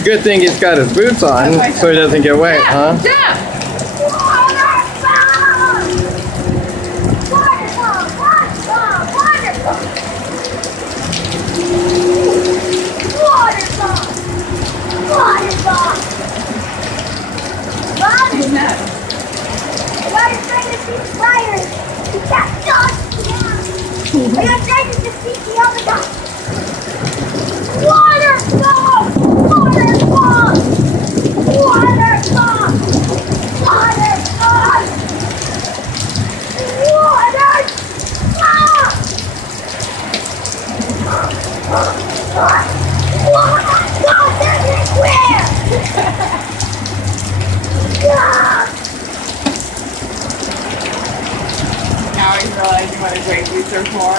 a good thing he's got his boots on so he doesn't get wet, huh? Jump! Who's that? I'm trying to see spiders. You can't touch them. And I'm trying to defeat the other guy. Waterfall! Waterfall! Waterfall! Waterfall! Waterfall everywhere! Now he's realizing what his rain boots are for.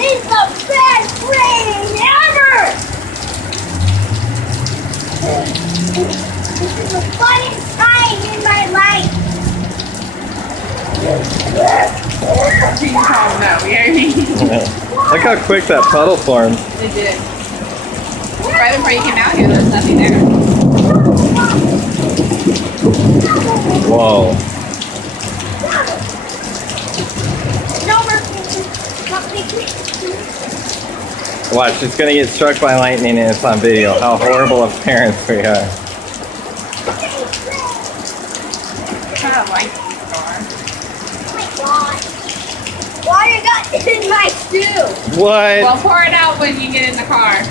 It's the best rain ever! This is the funniest time in my life. You can call him that, Gary. Look how quick that puddle formed. They did. Right before you came out here, there was nothing there. Whoa. No more pictures. Watch, it's gonna get struck by lightning and it's on video. How horrible of parents we are. Kind of like this car. Oh my god. Water got in my shoe. What? Well, pour it out when you get in the car.